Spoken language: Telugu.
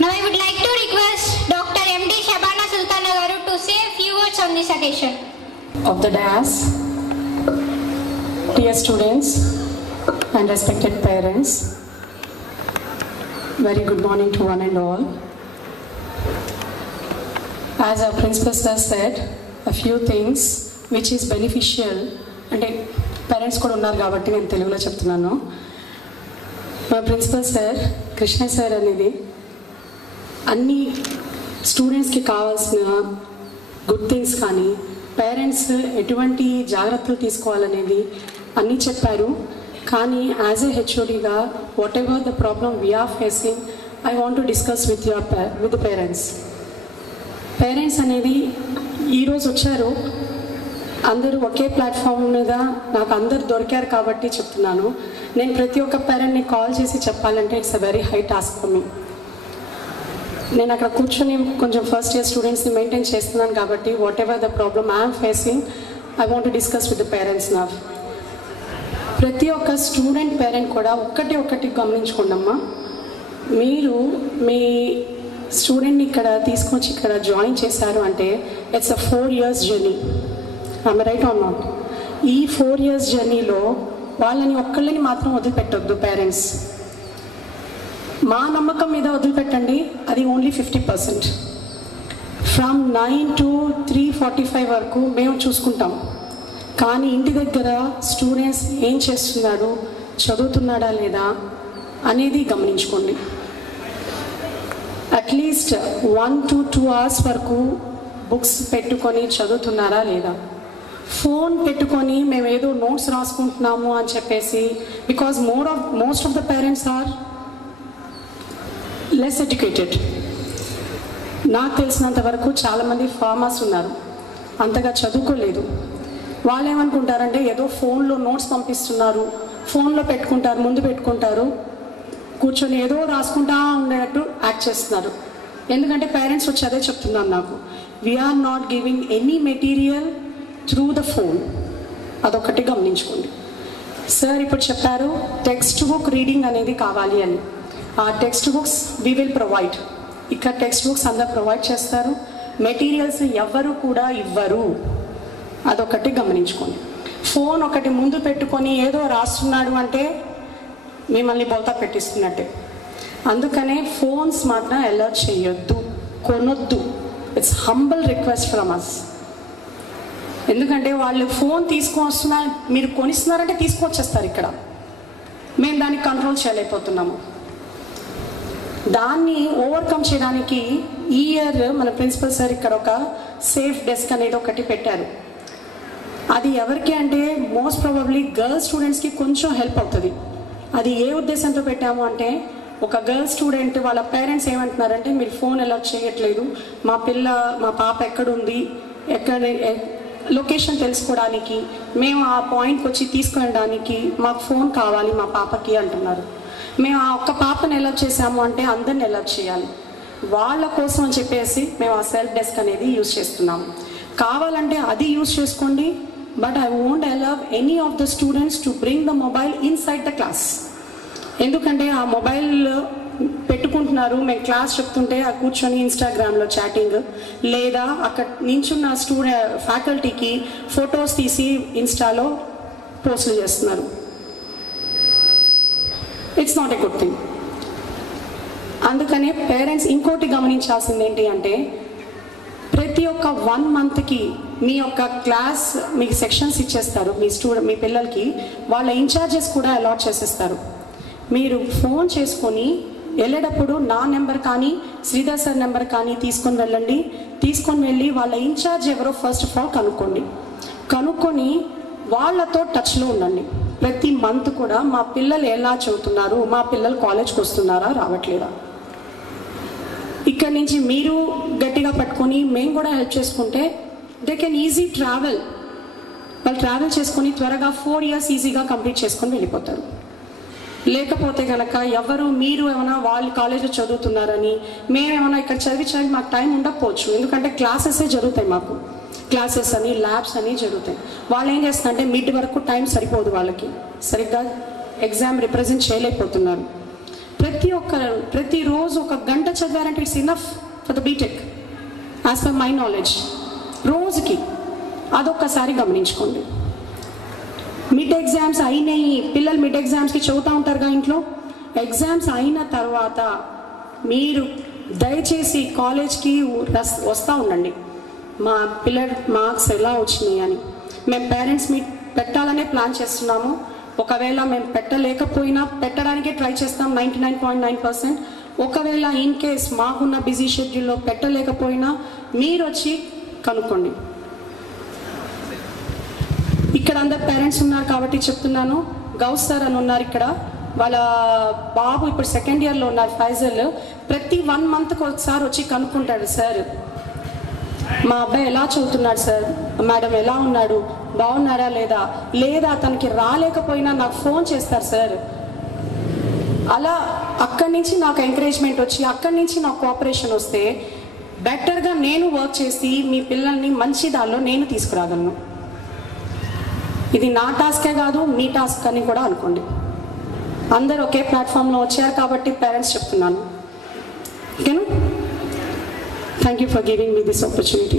Now I would like to request Dr. M.D. Shabana Sultana Garu to say a few words on this occasion. Of the dais, dear students and respected parents, very good morning to one and all. As our principal sir said, a few things which is beneficial, and parents kuda unnaru kabatti nenu telugulo cheptunnanu. మా ప్రిన్సిపల్ సార్ కృష్ణ సార్ అనేది అన్ని స్టూడెంట్స్కి కావాల్సిన గుడ్ థింగ్స్ కానీ పేరెంట్స్ ఎటువంటి జాగ్రత్తలు తీసుకోవాలనేది అన్నీ చెప్పారు. కానీ యాజ్ ఏ హెచ్ఓడిగా whatever the problem we are facing, I want to discuss with the parents అనేది ఈరోజు వచ్చారు. అందరూ ఒకే ప్లాట్ఫామ్ మీద నాకు అందరు దొరికారు కాబట్టి చెప్తున్నాను. నేను ప్రతి ఒక్క పేరెంట్ని కాల్ చేసి చెప్పాలంటే it's a very high task for me. నేను అక్కడ కూర్చొని కొంచెం ఫస్ట్ ఇయర్ స్టూడెంట్స్ని మెయింటైన్ చేస్తున్నాను కాబట్టి what ever the problem I'm facing, I want to discuss with the parents నా. ప్రతి ఒక్క స్టూడెంట్ పేరెంట్ కూడా ఒకటి గమనించుకోండమ్మా. మీరు మీ స్టూడెంట్ని ఇక్కడ తీసుకొచ్చి ఇక్కడ జాయిన్ చేశారు అంటే it's a 4 years journey. I'm right are not? ఈ 4 years జర్నీలో వాళ్ళని ఒక్కళ్ళని మాత్రం వదిలిపెట్టొద్దు పేరెంట్స్. మా నమ్మకం మీద వదిలిపెట్టండి, అది ఓన్లీ 50%. ఫ్రమ్ 9 to 3:45 వరకు మేము చూసుకుంటాం. కానీ ఇంటి దగ్గర స్టూడెంట్స్ ఏం చేస్తున్నారు, చదువుతున్నాడా లేదా అనేది గమనించుకోండి. అట్లీస్ట్ 1 to 2 hours వరకు బుక్స్ పెట్టుకొని చదువుతున్నారా లేదా. ఫోన్ పెట్టుకొని మేము ఏదో నోట్స్ రాసుకుంటున్నాము అని చెప్పేసి, because most of the parents are less educated. నాకు తెలిసినంత వరకు చాలామంది ఫార్మర్స్ ఉన్నారు, అంతగా చదువుకోలేదు. వాళ్ళు ఏమనుకుంటారంటే ఏదో ఫోన్లో నోట్స్ పంపిస్తున్నారు, ఫోన్లో పెట్టుకుంటారు, ముందు పెట్టుకుంటారు, కూర్చొని ఏదో రాసుకుంటా ఉండేటట్టు యాక్ట్ చేస్తున్నారు. ఎందుకంటే పేరెంట్స్ వచ్చి అదే చెప్తున్నారు నాకు, we are not giving any material through the phone. అదొకటి గమనించుకోండి. సార్ ఇప్పుడు చెప్పారు టెక్స్ట్ బుక్ రీడింగ్ అనేది కావాలి అని. ఆ text books we will provide. ఇక్కడ టెక్స్ట్ బుక్స్ అందరు ప్రొవైడ్ చేస్తారు, మెటీరియల్స్ ఎవ్వరు కూడా ఇవ్వరు. అదొకటి గమనించుకోండి. ఫోన్ ఒకటి ముందు పెట్టుకొని ఏదో రాస్తున్నాడు అంటే మిమ్మల్ని బోల్తా పెట్టిస్తున్నట్టే. అందుకనే ఫోన్స్ మాత్రం అలౌ చేయొద్దు, కొనొద్దు. It's humble request from us. ఎందుకంటే వాళ్ళు ఫోన్ తీసుకొని వస్తున్నారు, మీరు కొనిస్తున్నారంటే తీసుకొచ్చేస్తారు. ఇక్కడ మేము దాన్ని కంట్రోల్ చేయలేకపోతున్నాము. దాన్ని ఓవర్కమ్ చేయడానికి ఈ ఇయర్ మన ప్రిన్సిపల్ సార్ ఇక్కడ ఒక సేఫ్ డెస్క్ అనేది ఒకటి పెట్టారు. అది ఎవరికి అంటే మోస్ట్ ప్రాబబ్లీ గర్ల్స్ స్టూడెంట్స్కి కొంచెం హెల్ప్ అవుతుంది. అది ఏ ఉద్దేశంతో పెట్టాము అంటే, ఒక గర్ల్ స్టూడెంట్ వాళ్ళ పేరెంట్స్ ఏమంటున్నారంటే మీరు ఫోన్ అలౌ చేయట్లేదు, మా పాప ఎక్కడుంది, లొకేషన్ తెలుసుకోవడానికి, మేము ఆ పాయింట్కి వచ్చి తీసుకెళ్ళడానికి మాకు ఫోన్ కావాలి మా పాపకి అంటున్నారు. మేము ఆ ఒక్క పాపని అలౌ చేసాము అంటే అందరిని అలౌ చేయాలి. వాళ్ళ కోసం అని చెప్పేసి మేము ఆ సెల్ఫ్ డెస్క్ అనేది యూజ్ చేస్తున్నాము. కావాలంటే అది యూజ్ చేసుకోండి, but I won't allow any of the students to bring the mobile inside the class. ఎందుకంటే ఆ మొబైల్ పెట్టుకుంటున్నారు, మేము క్లాస్ చెప్తుంటే ఆ కూర్చొని ఇన్స్టాగ్రామ్లో చాటింగ్, లేదా అక్కడ నించున్న ఫ్యాకల్టీకి ఫొటోస్ తీసి ఇన్స్టాలో పోస్టులు చేస్తున్నారు. It's not a good thing. అందుకనే పేరెంట్స్ ఇంకోటి గమనించాల్సింది ఏంటి అంటే, ప్రతి ఒక్క 1 monthకి మీ యొక్క క్లాస్ మీకు సెక్షన్స్ ఇచ్చేస్తారు. మీ పిల్లలకి వాళ్ళ ఇన్ఛార్జెస్ కూడా అలాట్ చేసేస్తారు. మీరు ఫోన్ చేసుకొని వెళ్ళేటప్పుడు నా నెంబర్ కానీ శ్రీధర్ సార్ నెంబర్ కానీ తీసుకొని వెళ్ళండి. తీసుకొని వెళ్ళి వాళ్ళ ఇన్ఛార్జ్ ఎవరో ఫస్ట్ ఆఫ్ ఆల్ కనుక్కొని వాళ్ళతో టచ్లో ఉండండి. ప్రతి మంత్ కూడా మా పిల్లలు ఎలా చదువుతున్నారు, మా పిల్లలు కాలేజ్కి వస్తున్నారా రావట్లేదా. ఇక్కడి నుంచి మీరు గట్టిగా పట్టుకొని మేము కూడా హెల్ప్ చేసుకుంటే దే కెన్ ఈజీ ట్రావెల్. వాళ్ళు ట్రావెల్ చేసుకొని త్వరగా 4 years ఈజీగా కంప్లీట్ చేసుకొని వెళ్ళిపోతారు. లేకపోతే కనుక మీరు ఏమైనా వాళ్ళు కాలేజ్లో చదువుతున్నారని మేమేమైనా ఇక్కడ చదివి మాకు టైం ఉండకపోవచ్చు. ఎందుకంటే క్లాసెసే జరుగుతాయి, మాకు క్లాసెస్ అని ల్యాబ్స్ అని జరుగుతాయి. వాళ్ళు ఏం చేస్తున్నారంటే మిడ్ వరకు టైం సరిపోదు, వాళ్ళకి సరిగ్గా ఎగ్జామ్ రిప్రజెంట్ చేయలేకపోతున్నారు. ప్రతి ప్రతిరోజు 1 గంట చదివారంటే it's enough for the B Tech as per my knowledge. రోజుకి అదొక్కసారి గమనించుకోండి. మిడ్ ఎగ్జామ్స్ అయినాయి, పిల్లలు మిడ్ ఎగ్జామ్స్కి చదువుతూ ఉంటారుగా ఇంట్లో. ఎగ్జామ్స్ అయిన తర్వాత మీరు దయచేసి కాలేజ్కి వస్తూ ఉండండి, మా పిల్లల మార్క్స్ ఎలా వచ్చినాయి అని. మేము పేరెంట్స్ మీట్ పెట్టాలనే ప్లాన్ చేస్తున్నాము. ఒకవేళ మేము పెట్టలేకపోయినా పెట్టడానికే ట్రై చేస్తాం 99.9%. ఒకవేళ ఇన్ కేస్ మాకున్న బిజీ షెడ్యూల్లో పెట్టలేకపోయినా మీరు వచ్చి కనుక్కోండి. ఇక్కడ అందరు పేరెంట్స్ ఉన్నారు కాబట్టి చెప్తున్నాను. గౌస్ సార్ అని ఉన్నారు ఇక్కడ, వాళ్ళ బాబు ఇప్పుడు 2nd ఇయర్లో ఉన్నారు, ఫైజల్. ప్రతి 1 మంత్కి ఒకసారి వచ్చి కనుక్కుంటాడు, సార్ మా అబ్బాయి ఎలా చదువుతున్నాడు సార్, మేడం ఎలా ఉన్నాడు, బాగున్నాడా లేదా అతనికి రాలేకపోయినా నాకు ఫోన్ చేస్తారు సార్. అలా అక్కడి నుంచి నాకు ఎంకరేజ్మెంట్ వచ్చి అక్కడి నుంచి నాకు కోఆపరేషన్ వస్తే బెటర్గా నేను వర్క్ చేసి మీ పిల్లల్ని మంచి దానిలో నేను తీసుకురాగలను. ఇది నా టాస్కే కాదు, మీ టాస్క్ అని కూడా అనుకోండి. అందరూ ఒకే ప్లాట్ఫామ్లో వచ్చారు కాబట్టి పేరెంట్స్ చెప్తున్నాను. ఓకేనా? Thank you for giving me this opportunity.